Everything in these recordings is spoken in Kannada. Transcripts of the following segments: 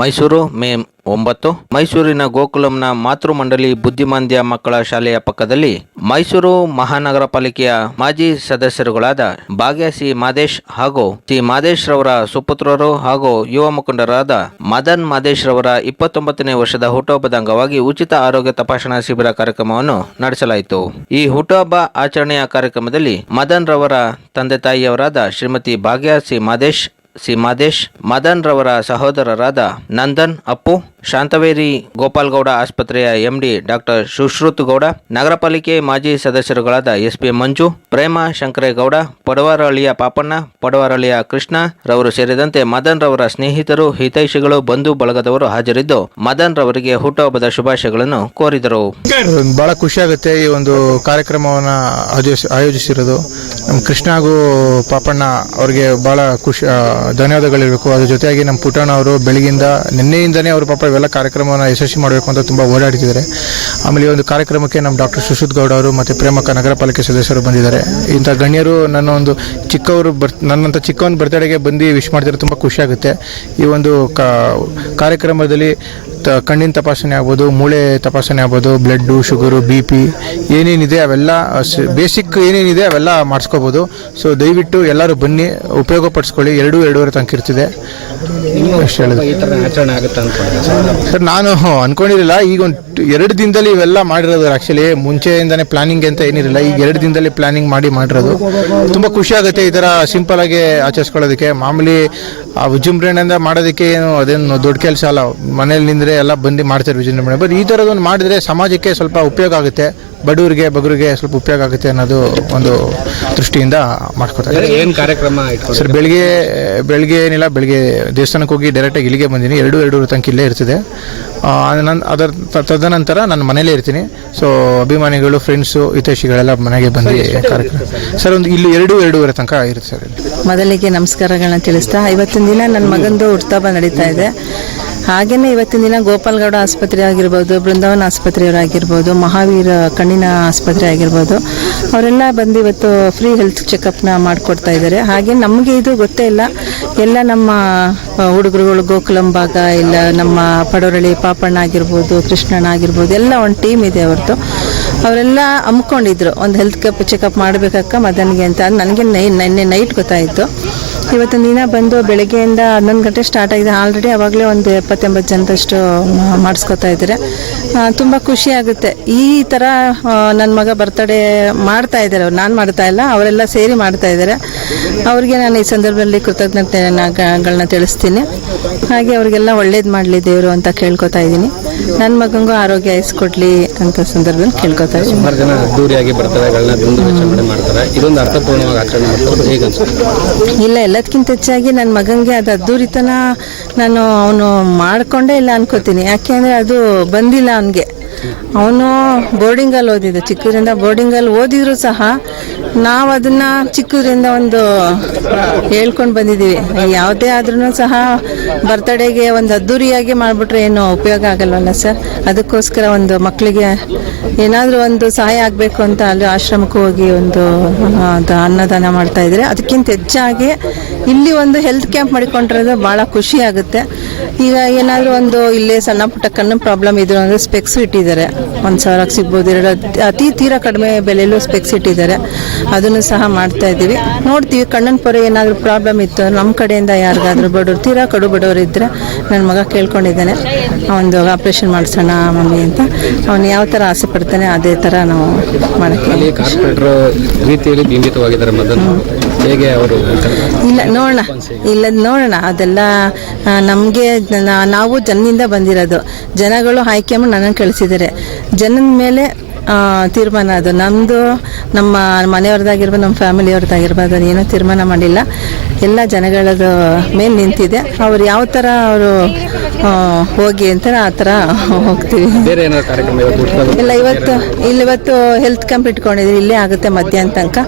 ಮೈಸೂರು ಮೇ ಒಂಬತ್ತು. ಮೈಸೂರಿನ ಗೋಕುಲಂನ ಮಾತೃಮಂಡಲಿ ಬುದ್ಧಿಮಾಂದ್ಯ ಮಕ್ಕಳ ಶಾಲೆಯ ಪಕ್ಕದಲ್ಲಿ ಮೈಸೂರು ಮಹಾನಗರ ಪಾಲಿಕೆಯ ಮಾಜಿ ಸದಸ್ಯರುಗಳಾದ ಭಾಗ್ಯ ಸಿ ಮಾದೇಶ್ ಹಾಗೂ ಸಿ ಮಾದೇಶ್ ರವರ ಸುಪುತ್ರರು ಹಾಗೂ ಯುವ ಮುಖಂಡರಾದ ಮದನ್ ಮಾದೇಶ್ ರವರ ಇಪ್ಪತ್ತೊಂಬತ್ತನೇ ವರ್ಷದ ಹುಟ್ಟುಹಬ್ಬದ ಅಂಗವಾಗಿ ಉಚಿತ ಆರೋಗ್ಯ ತಪಾಸಣಾ ಶಿಬಿರ ಕಾರ್ಯಕ್ರಮವನ್ನು ನಡೆಸಲಾಯಿತು. ಈ ಹುಟ್ಟುಹಬ್ಬ ಆಚರಣೆಯ ಕಾರ್ಯಕ್ರಮದಲ್ಲಿ ಮದನ್ ರವರ ತಂದೆ ತಾಯಿಯವರಾದ ಶ್ರೀಮತಿ ಭಾಗ್ಯ ಸಿ ಮಾದೇಶ್ ಸಿ ಮಾದೇಶ್, ಮದನ್ ರವರ ಸಹೋದರರಾದ ನಂದನ್, ಅಪ್ಪು, ಶಾಂತವೇರಿ, ಗೋಪಾಲ್ಗೌಡ ಆಸ್ಪತ್ರೆಯ ಎಂಡಿ ಡಾಕ್ಟರ್ ಸುಶ್ರುತ್ ಗೌಡ, ನಗರ ಪಾಲಿಕೆ ಮಾಜಿ ಸದಸ್ಯರುಗಳಾದ ಎಸ್ಪಿ ಮಂಜು, ಪ್ರೇಮ ಶಂಕರೇಗೌಡ, ಪಡವಾರಹಳ್ಳಿಯ ಪಾಪಣ್ಣ, ಪಡವಾರಹಳ್ಳಿಯ ಕೃಷ್ಣ ರವರು ಸೇರಿದಂತೆ ಮದನ್ ರವರ ಸ್ನೇಹಿತರು, ಹಿತೈಷಿಗಳು, ಬಂಧು ಬಳಗದವರು ಹಾಜರಿದ್ದು ಮದನ್ ರವರಿಗೆ ಹುಟ್ಟುಹಬ್ಬದ ಶುಭಾಶಯಗಳನ್ನು ಕೋರಿದರು. ಬಹಳ ಖುಷಿಯಾಗುತ್ತೆ ಈ ಒಂದು ಕಾರ್ಯಕ್ರಮವನ್ನು ಆಯೋಜಿಸ್- ಆಯೋಜಿಸಿರೋದು. ನಮ್ಮ ಕೃಷ್ಣ ಹಾಗೂ ಪಾಪಣ್ಣ ಅವ್ರಿಗೆ ಬಹಳ ಖುಷಿ ಧನ್ಯವಾದಗಳಿರಬೇಕು. ಅದ್ರ ಜೊತೆಯಾಗಿ ನಮ್ಮ ಪುಟಾಣ ಅವರು ಬೆಳಗಿಂದ ನಿನ್ನೆಯಿಂದನೇ ಅವರು ಪಾಪ ಇವೆಲ್ಲ ಕಾರ್ಯಕ್ರಮವನ್ನು ಯಶಸ್ವಿ ಮಾಡಬೇಕು ಅಂತ ತುಂಬ ಓಡಾಡ್ತಿದ್ದಾರೆ. ಆಮೇಲೆ ಈ ಒಂದು ಕಾರ್ಯಕ್ರಮಕ್ಕೆ ನಮ್ಮ ಡಾಕ್ಟರ್ ಸುಶ್ರುತ್ ಗೌಡ ಅವರು ಮತ್ತು ಪ್ರೇಮಕ್ಕ ನಗರ ಪಾಲಿಕೆ ಸದಸ್ಯರು ಬಂದಿದ್ದಾರೆ. ಇಂಥ ಗಣ್ಯರು ನನ್ನ ಒಂದು ಚಿಕ್ಕವರು ಬರ್, ನನ್ನಂಥ ಚಿಕ್ಕವನ ಬರ್ತಡೆಗೆ ಬಂದು ವಿಶ್ ಮಾಡ್ತಿರೋ ತುಂಬ ಖುಷಿಯಾಗುತ್ತೆ ಈ ಒಂದು ಕಾರ್ಯಕ್ರಮದಲ್ಲಿ ಕಣ್ಣಿನ ತಪಾಸಣೆ ಆಗ್ಬೋದು ಮೂಳೆ ತಪಾಸಣೆ ಆಗ್ಬೋದು ಬ್ಲಡ್ಡು ಶುಗರು ಬಿ ಪಿ ಏನೇನಿದೆ ಅವೆಲ್ಲ ಬೇಸಿಕ್ ಏನೇನಿದೆ ಅವೆಲ್ಲ ಮಾಡಿಸ್ಕೋಬೋದು. ಸೊ ದಯವಿಟ್ಟು ಎಲ್ಲರೂ ಬನ್ನಿ ಉಪಯೋಗ ಪಡಿಸ್ಕೊಳ್ಳಿ ಎರಡು ಎರಡೂವರೆ ತನಕ ಇರ್ತಿದೆ. ಸರ್ ನಾನು ಅನ್ಕೊಂಡಿರಲಿಲ್ಲ. ಈಗ ಒಂದು ಎರಡು ದಿನದಲ್ಲಿ ಇವೆಲ್ಲ ಮಾಡಿರೋದು ಆ್ಯಕ್ಚುಲಿ ಮುಂಚೆಯಿಂದನೇ ಪ್ಲಾನಿಂಗ್ ಅಂತ ಏನಿರಲಿಲ್ಲ. ಈಗ ಎರಡು ದಿನದಲ್ಲಿ ಪ್ಲಾನಿಂಗ್ ಮಾಡಿ ಮಾಡಿರೋದು. ತುಂಬ ಖುಷಿ ಆಗುತ್ತೆ ಈ ಥರ ಸಿಂಪಲ್ ಆಗಿ ಆಚರಿಸ್ಕೊಳ್ಳೋದಕ್ಕೆ. ಮಾಮೂಲಿ ಆ ವಿಜೃಂಭಣೆಯಿಂದ ಮಾಡೋದಕ್ಕೆ ಏನು ಅದೇನು ದೊಡ್ಡ ಕೆಲಸ ಅಲ್ಲ. ಮನೇಲಿ ನಿಂದ್ರೆ ಎಲ್ಲ ಬಂದು ಮಾಡ್ತಾರೆ ವಿಜೃಂಭಣೆ ಬಟ್ ಈ ಥರದೊಂದು ಮಾಡಿದರೆ ಸಮಾಜಕ್ಕೆ ಸ್ವಲ್ಪ ಉಪಯೋಗ ಆಗುತ್ತೆ. ಬಡವರಿಗೆ ಬಗರಿಗೆ ಸ್ವಲ್ಪ ಉಪಯೋಗ ಆಗುತ್ತೆ ಅನ್ನೋದು ಒಂದು ದೃಷ್ಟಿಯಿಂದ ಮಾಡ್ಕೊತಾರೆ ಏನು ಕಾರ್ಯಕ್ರಮ ಇಟ್ಕೊಂಡು ಸರ್ ಬೆಳಿಗ್ಗೆ ಬೆಳಿಗ್ಗೆ ಏನಿಲ್ಲ ಬೆಳಿಗ್ಗೆ ದೇವಸ್ಥಾನಕ್ಕೆ ಹೋಗಿ ಡೈರೆಕ್ಟಾಗಿ ಇಲ್ಲಿಗೆ ಬಂದೀನಿ ಎರಡು ಎರಡೂವರೆ ತನಕ ಇಲ್ಲೇ ಇರ್ತದೆ. ನನ್ನ ನನ್ ಅದರ ತದನಂತರ ನಾನು ಮನೇಲೇ ಇರ್ತೀನಿ. ಸೊ ಅಭಿಮಾನಿಗಳು ಫ್ರೆಂಡ್ಸು ಹಿತೈಷಿಗಳೆಲ್ಲ ಮನೆಗೆ ಬಂದು ಕಾರ್ಯಕ್ರಮ. ಸರ್. ಒಂದು ಇಲ್ಲಿ ಎರಡು ಎರಡೂವರೆ ತನಕ ಇರುತ್ತೆ ಸರ್ ಮೊದಲಿಗೆ ನಮಸ್ಕಾರಗಳನ್ನ ತಿಳಿಸ್ತಾ ಇವತ್ತಿನ ದಿನ ನನ್ನ ಮಗಂದು ಹುಟ್ಟುಹಬ್ಬ ನಡೀತಾ ಇದೆ. ಹಾಗೆಯೇ ಇವತ್ತಿನ ದಿನ ಗೋಪಾಲ್ಗೌಡ ಆಸ್ಪತ್ರೆ ಆಗಿರ್ಬೋದು, ಬೃಂದಾವನ ಆಸ್ಪತ್ರೆಯವರಾಗಿರ್ಬೋದು, ಮಹಾವೀರ ಕಣ್ಣಿನ ಆಸ್ಪತ್ರೆ ಆಗಿರ್ಬೋದು, ಅವರೆಲ್ಲ ಬಂದು ಇವತ್ತು ಫ್ರೀ ಹೆಲ್ತ್ ಚೆಕಪ್ನ ಮಾಡಿಕೊಡ್ತಾ ಇದ್ದಾರೆ. ಹಾಗೆ ನಮಗೆ ಇದು ಗೊತ್ತೇ ಇಲ್ಲ. ಎಲ್ಲ ನಮ್ಮ ಹುಡುಗರುಗಳು ಗೋಕುಲಂ ಭಾಗ ಇಲ್ಲ, ನಮ್ಮ ಪಡೋರಳಿ ಪಾಪಣ್ಣ ಆಗಿರ್ಬೋದು, ಕೃಷ್ಣಣ್ಣ ಆಗಿರ್ಬೋದು, ಎಲ್ಲ ಒಂದು ಟೀಮ್ ಇದೆ ಅವ್ರದ್ದು ಅವರೆಲ್ಲ ಹಮ್ಮಿಕೊಂಡಿದ್ರು, ಒಂದು ಹೆಲ್ತ್ ಕಪ್ ಚೆಕಪ್ ಮಾಡಬೇಕಕ್ಕ ಮದನ್ಗೆ ಅಂತ. ನನಗೆ ನೈ ನಿನ್ನೆ ನೈಟ್ ಗೊತ್ತಾಯಿತು. ಇವತ್ತಿನ ದಿನ ಬಂದು ಬೆಳಗ್ಗೆಯಿಂದ ಹನ್ನೊಂದು ಗಂಟೆ ಸ್ಟಾರ್ಟ್ ಆಗಿದೆ. ಆಲ್ರೆಡಿ ಅವಾಗಲೇ ಒಂದು ಎಪ್ಪತ್ತೆಂಬತ್ತು ಜನದಷ್ಟು ಮಾಡಿಸ್ಕೊತಾ ಇದ್ದಾರೆ. ತುಂಬ ಖುಷಿ ಆಗುತ್ತೆ. ಈ ಥರ ನನ್ನ ಮಗ ಬರ್ತಡೇ ಮಾಡ್ತಾ ಇದ್ದಾರೆ ಅವ್ರು. ನಾನು ಮಾಡ್ತಾ ಇಲ್ಲ, ಅವರೆಲ್ಲ ಸೇರಿ ಮಾಡ್ತಾ ಇದ್ದಾರೆ. ಅವ್ರಿಗೆ ನಾನು ಈ ಸಂದರ್ಭದಲ್ಲಿ ಕೃತಜ್ಞತೆಗಳನ್ನ ತಿಳಿಸ್ತೀನಿ. ಹಾಗೆ ಅವರಿಗೆಲ್ಲ ಒಳ್ಳೇದು ಮಾಡಲಿ ದೇವರು ಅಂತ ಕೇಳ್ಕೊತಾ ಇದ್ದೀನಿ. ನನ್ನ ಮಗನಿಗೂ ಆರೋಗ್ಯ ಐಸ್ಕೊಡ್ಲಿ ಅಂತ ಸಂದರ್ಭದಲ್ಲಿ ಕೇಳ್ಕೊತಾರೆ ಸುಮಾರು ಜನ ಅದ್ದೂರಿಯಾಗಿ ಬರ್ತಾರೆ ದುಂದು ಆಚರಣೆ ಮಾಡ್ತಾರೆ. ಇದೊಂದು ಅರ್ಥಪೂರ್ಣವಾಗಿ ಆಚರಣೆ ಮಾಡ್ತಾರೆ ಹೇಗೆ ಇಲ್ಲ ಎಲ್ಲದಕ್ಕಿಂತ ಹೆಚ್ಚಾಗಿ ನನ್ನ ಮಗನಿಗೆ ಅದು ಅದ್ದೂರಿತನ ನಾನು ಅವನು ಮಾಡ್ಕೊಂಡೇ ಇಲ್ಲ ಅನ್ಕೋತೀನಿ. ಯಾಕೆಂದರೆ ಅದು ಬಂದಿಲ್ಲ ಅವನಿಗೆ. ಅವನು ಬೋರ್ಡಿಂಗಲ್ಲಿ ಓದಿದ್ದು ಚಿಕ್ಕದ್ರಿಂದ ಬೋರ್ಡಿಂಗಲ್ಲಿ ಓದಿದ್ರು ಸಹ ನಾವು ಅದನ್ನ ಚಿಕ್ಕದ್ರಿಂದ ಒಂದು ಹೇಳ್ಕೊಂಡು ಬಂದಿದ್ದೀವಿ. ಯಾವುದೇ ಆದ್ರೂ ಸಹ ಬರ್ತಡೇಗೆ ಒಂದು ಅದ್ದೂರಿಯಾಗಿ ಮಾಡಿಬಿಟ್ರೆ ಏನು ಉಪಯೋಗ ಆಗಲ್ವಲ್ಲ ಸರ್? ಅದಕ್ಕೋಸ್ಕರ ಒಂದು ಮಕ್ಕಳಿಗೆ ಏನಾದರೂ ಒಂದು ಸಹಾಯ ಆಗಬೇಕು ಅಂತ ಅಲ್ಲಿ ಆಶ್ರಮಕ್ಕೆ ಹೋಗಿ ಒಂದು ಅನ್ನದಾನ ಮಾಡ್ತಾ ಇದ್ರೆ ಅದಕ್ಕಿಂತ ಹೆಚ್ಚಾಗಿ ಇಲ್ಲಿ ಒಂದು ಹೆಲ್ತ್ ಕ್ಯಾಂಪ್ ಮಾಡಿಕೊಂಡಿರೋದು ಭಾಳ ಖುಷಿ ಆಗುತ್ತೆ. ಈಗ ಏನಾದರೂ ಒಂದು ಇಲ್ಲೇ ಸಣ್ಣ ಪುಟ್ಟ ಕಣ್ಣು ಪ್ರಾಬ್ಲಮ್ ಇದ್ರು ಅಂದರೆ ಸ್ಪೆಕ್ಸ್ ಇಟ್ಟಿದ್ದಾರೆ. ಒಂದು ಸಾವಿರಕ್ಕೆ ಸಿಗ್ಬೋದು. ಎರಡು ಅತಿ- ತೀರಾ ಕಡಿಮೆ ಬೆಲೆಯಲ್ಲೂ ಸ್ಪೆಕ್ಸ್ ಇಟ್ಟಿದ್ದಾರೆ. ಅದನ್ನು ಸಹ ಮಾಡ್ತಾ ಇದ್ದೀವಿ. ನೋಡ್ತೀವಿ, ಕಣ್ಣನ ಪೊರೆ ಏನಾದರೂ ಪ್ರಾಬ್ಲಮ್ ಇತ್ತು ನಮ್ಮ ಕಡೆಯಿಂದ ಯಾರಿಗಾದ್ರೂ ಬಡವ್ರು, ತೀರಾ ಕಡು ಬಡವರು ಇದ್ದರೆ ನನ್ನ ಮಗ ಕೇಳ್ಕೊಂಡಿದ್ದಾನೆ. ಒಂದು ಆಪ್ರೇಷನ್ ಮಾಡಿಸೋಣ, ಮಮ್ಮಿ ಅಂತ. ಅವನು ಯಾವ ಥರ ಆಸೆ ಪಡ್ತಾನೆ, ಅದೇ ಥರ ನಾವು ಮಾಡೋಕ್ಕೆ ಹೇಗೆ ಅವರು ಇಲ್ಲ, ನೋಡೋಣ. ಇಲ್ಲ, ನೋಡೋಣ. ಅದೆಲ್ಲ ನಮಗೆ ನಾವು ಜನದಿಂದ ಬಂದಿರೋದು. ಜನಗಳು ಆಯ್ಕೆ ಮಾಡಿ ನನ್ನನ್ನು ಕಳಿಸಿದ್ದಾರೆ. ಜನನ ಮೇಲೆ ತೀರ್ಮಾನ ಅದು. ನಮ್ಮದು ನಮ್ಮ ಮನೆಯವ್ರದ್ದಾಗಿರ್ಬೋದು ನಮ್ಮ ಫ್ಯಾಮಿಲಿಯವ್ರದ್ದಾಗಿರ್ಬೋದು ಅದನ್ನು ಏನೂ ತೀರ್ಮಾನ ಮಾಡಿಲ್ಲ. ಎಲ್ಲ ಜನಗಳದ್ದು ಮೇಲೆ ನಿಂತಿದೆ. ಅವ್ರು ಯಾವ ಥರ ಅವರು ಹೋಗಿ ಅಂತ ಆ ಥರ ಹೋಗ್ತೀವಿ. ಇಲ್ಲ ಇವತ್ತು ಇಲ್ಲಿ ಇವತ್ತು ಹೆಲ್ತ್ ಕ್ಯಾಂಪ್ ಇಟ್ಕೊಂಡಿದ್ದೀವಿ ಇಲ್ಲೇ ಆಗುತ್ತೆ ಮಧ್ಯಾಹ್ನ ತನಕ.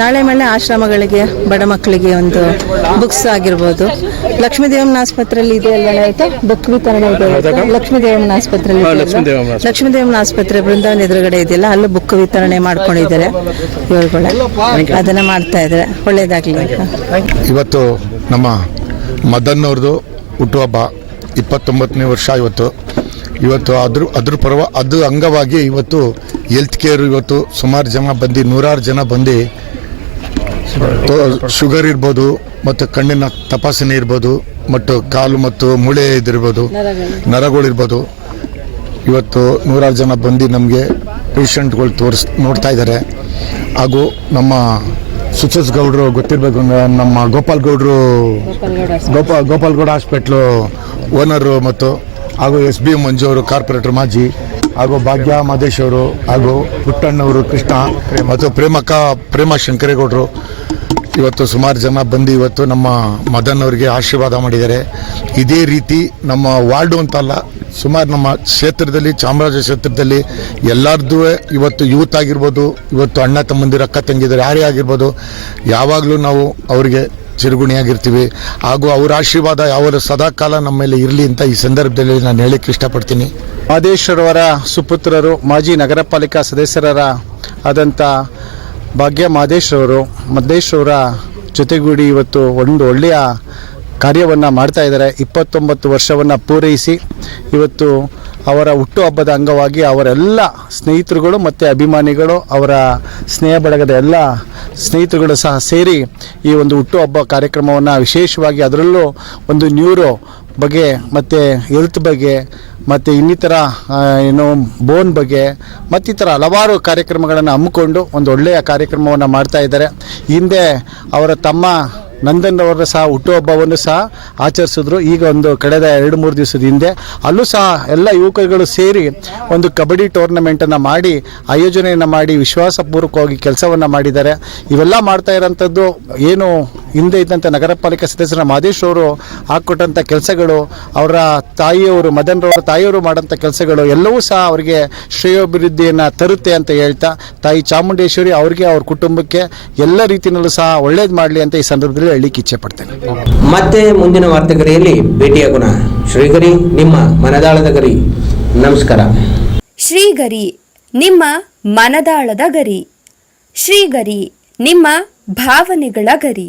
ನಾಳೆ ಮೇಲೆ ಆಶ್ರಮಗಳಿಗೆ ಬಡ ಮಕ್ಕಳಿಗೆ ಒಂದು ಬುಕ್ಸ್ ಆಗಿರ್ಬೋದು. ಲಕ್ಷ್ಮೀ ದೇವಮ್ಮನ ಆಸ್ಪತ್ರೆಯಲ್ಲಿ ಇದೆ ಅಲ್ಲ ಆಯ್ತಾ ಬುಕ್ ವಿತರಣೆ ಇದೆ. ಲಕ್ಷ್ಮೀದೇವಮ್ಮನ ಲಕ್ಷ್ಮೀ ದೇವಮ್ಮನ ಆಸ್ಪತ್ರೆಯಲ್ಲಿ ಲಕ್ಷ್ಮೀದೇವಮ್ಮನ ಲಕ್ಷ್ಮೀ ದೇವಮ್ಮನ ಆಸ್ಪತ್ರೆ ಬೃಂದಾವನ ಎದುರುಗಡೆ ಇದೆಯಲ್ಲ ಅಲ್ಲೂ ಬುಕ್ ವಿತರಣೆ ಮಾಡ್ಕೊಂಡಿದ್ದಾರೆ. ಇವ್ರುಗಳ. ಅದನ್ನ ಮಾಡ್ತಾ ಇದ್ದಾರೆ. ಒಳ್ಳೇದಾಗ್ಲಿ ಇವತ್ತು ನಮ್ಮ ಮದನ್ ಅವ್ರದ್ದು ಹುಟ್ಟುಹಬ್ಬ ಇಪ್ಪತ್ತೊಂಬತ್ತನೇ ವರ್ಷ ಇವತ್ತು. ಇವತ್ತು ಅದ್ರ ಅದ್ರ ಪರ್ವ, ಅದು ಅಂಗವಾಗಿ ಇವತ್ತು ಹೆಲ್ತ್ ಕೇರ್ ಇವತ್ತು ಸುಮಾರು ಜನ ಬಂದು, ನೂರಾರು ಜನ ಬಂದು ಶುಗರ್ ಇರ್ಬೋದು, ಮತ್ತು ಕಣ್ಣಿನ ತಪಾಸಣೆ ಇರ್ಬೋದು, ಮತ್ತು ಕಾಲು ಮತ್ತು ಮೂಳೆ ಇದಿರ್ಬೋದು ನರಗಳಿರ್ಬೋದು ಇವತ್ತು ನೂರಾರು ಜನ ಬಂದು ನಮಗೆ ಪೇಷಂಟ್ಗಳು ತೋರಿಸ್ ನೋಡ್ತಾ ಇದ್ದಾರೆ. ಹಾಗೂ ನಮ್ಮ ಸುಚಸ್ ಗೌಡ್ರು ಗೊತ್ತಿರಬೇಕು ನಮ್ಮ ಗೋಪಾಲ್ ಗೌಡ್ರು ಗೋಪಾಲ್ ಗೋಪಾಲ್ ಗೌಡ ಹಾಸ್ಪಿಟ್ಲು ಓನರು ಮತ್ತು ಹಾಗೂ ಎಸ್ ಬಿ ಮಂಜು ಅವರು ಕಾರ್ಪೊರೇಟರ್ ಮಾಜಿ ಹಾಗೂ ಭಾಗ್ಯ ಮಹದೇಶ್ ಅವರು ಹಾಗೂ ಪುಟ್ಟಣ್ಣವರು ಕೃಷ್ಣ ಮತ್ತು ಪ್ರೇಮಕ್ಕ ಪ್ರೇಮ ಶಂಕರೇಗೌಡರು. ಇವತ್ತು ಸುಮಾರು ಜನ ಬಂದು ಇವತ್ತು ನಮ್ಮ ಮದನ್ ಅವರಿಗೆ ಆಶೀರ್ವಾದ ಮಾಡಿದ್ದಾರೆ. ಇದೇ ರೀತಿ ನಮ್ಮ ವಾರ್ಡು ಅಂತಲ್ಲ ಸುಮಾರು ನಮ್ಮ ಕ್ಷೇತ್ರದಲ್ಲಿ, ಚಾಮರಾಜ ಕ್ಷೇತ್ರದಲ್ಲಿ ಎಲ್ಲರದ್ದು ಇವತ್ತು ಯೂತ್ ಆಗಿರ್ಬೋದು, ಇವತ್ತು ಅಣ್ಣ ತಮ್ಮಂದಿರು ಅಕ್ಕ ತಂಗಿದ್ರು ಯಾರೇ ಆಗಿರ್ಬೋದು, ಯಾವಾಗಲೂ ನಾವು ಅವರಿಗೆ ಚಿರುಗುಣಿಯಾಗಿರ್ತೀವಿ. ಹಾಗೂ ಅವರ ಆಶೀರ್ವಾದ ಯಾವ ಸದಾಕಾಲ ನಮ್ಮ ಮೇಲೆ ಇರಲಿ ಅಂತ ಈ ಸಂದರ್ಭದಲ್ಲಿ ನಾನು ಹೇಳಕ್ಕೆ ಇಷ್ಟಪಡ್ತೀನಿ. ಮಾದೇಶ್ವರವರ ಸುಪುತ್ರರು, ಮಾಜಿ ನಗರ ಪಾಲಿಕಾ ಸದಸ್ಯರರ ಆದಂಥ ಭಾಗ್ಯ ಮಾದೇಶ್ವರರು ಮದ್ದೇಶ್ವರ ಜೊತೆಗೂಡಿ ಇವತ್ತು ಒಂದು ಒಳ್ಳೆಯ ಕಾರ್ಯವನ್ನು ಮಾಡ್ತಾ ಇದ್ದಾರೆ. ಇಪ್ಪತ್ತೊಂಬತ್ತು ವರ್ಷವನ್ನು ಪೂರೈಸಿ ಇವತ್ತು ಅವರ ಹುಟ್ಟುಹಬ್ಬದ ಅಂಗವಾಗಿ ಅವರೆಲ್ಲ ಸ್ನೇಹಿತರುಗಳು ಮತ್ತು ಅಭಿಮಾನಿಗಳು ಅವರ ಸ್ನೇಹ ಬಳಗದ ಎಲ್ಲ ಸ್ನೇಹಿತರುಗಳು ಸಹ ಸೇರಿ ಈ ಒಂದು ಹುಟ್ಟುಹಬ್ಬ ಕಾರ್ಯಕ್ರಮವನ್ನು ವಿಶೇಷವಾಗಿ ಅದರಲ್ಲೂ ಒಂದು ನ್ಯೂರೋ ಬಗ್ಗೆ ಮತ್ತು ಹೆಲ್ತ್ ಬಗ್ಗೆ ಮತ್ತು ಇನ್ನಿತರ ಏನು ಬೋನ್ ಬಗ್ಗೆ ಮತ್ತಿತರ ಹಲವಾರು ಕಾರ್ಯಕ್ರಮಗಳನ್ನು ಹಮ್ಮಿಕೊಂಡು ಒಂದು ಒಳ್ಳೆಯ ಕಾರ್ಯಕ್ರಮವನ್ನು ಮಾಡ್ತಾ ಇದ್ದಾರೆ. ಹಿಂದೆ ಅವರ ತಮ್ಮ ನಂದನ್ ಅವರ ಸಹ ಹುಟ್ಟುಹಬ್ಬವನ್ನು ಸಹ ಆಚರಿಸಿದ್ರು. ಈಗ ಒಂದು ಕಳೆದ ಎರಡು ಮೂರು ದಿವಸದ ಹಿಂದೆ ಅಲ್ಲೂ ಸಹ ಎಲ್ಲ ಯುವಕರುಗಳು ಸೇರಿ ಒಂದು ಕಬಡ್ಡಿ ಟೂರ್ನಮೆಂಟನ್ನು ಮಾಡಿ, ಆಯೋಜನೆಯನ್ನು ಮಾಡಿ, ವಿಶ್ವಾಸಪೂರ್ವಕವಾಗಿ ಕೆಲಸವನ್ನು ಮಾಡಿದ್ದಾರೆ. ಇವೆಲ್ಲ ಮಾಡ್ತಾ ಇರೋಂಥದ್ದು ಏನು ಹಿಂದೆ ಇದ್ದಂಥ ನಗರ ಪಾಲಿಕೆ ಸದಸ್ಯರ ಮಾದೇಶ್ ಅವರು ಹಾಕ್ಕೊಟ್ಟಂಥ ಕೆಲಸಗಳು ಅವರ ತಾಯಿಯವರು ಮದನ್ ರವರ ತಾಯಿಯವರು ಮಾಡೋಂಥ ಕೆಲಸಗಳು ಎಲ್ಲವೂ ಸಹ ಅವರಿಗೆ ಶ್ರೇಯೋಭಿವೃದ್ಧಿಯನ್ನು ತರುತ್ತೆ ಅಂತ ಹೇಳ್ತಾ ತಾಯಿ ಚಾಮುಂಡೇಶ್ವರಿ ಅವರಿಗೆ ಅವ್ರ ಕುಟುಂಬಕ್ಕೆ ಎಲ್ಲ ರೀತಿಯಲ್ಲೂ ಸಹ ಒಳ್ಳೇದು ಮಾಡಲಿ ಅಂತ ಈ ಸಂದರ್ಭದಲ್ಲಿ ಹೇಳಲಿಕ್ಕೆ ಇಚ್ಛೆ ಪಡ್ತೇನೆ. ಮತ್ತೆ ಮುಂದಿನ ವಾರ್ತೆಗರಿಯಲ್ಲಿ ಭೇಟಿಯಾಗೋಣ ಶ್ರೀಗರಿ ನಿಮ್ಮ ಮನದಾಳದ ಗರಿ. ನಮಸ್ಕಾರ. ಶ್ರೀಗರಿ ನಿಮ್ಮ ಮನದಾಳದ ಗರಿ. ಶ್ರೀಗರಿ ನಿಮ್ಮ ಭಾವನೆಗಳ ಗರಿ.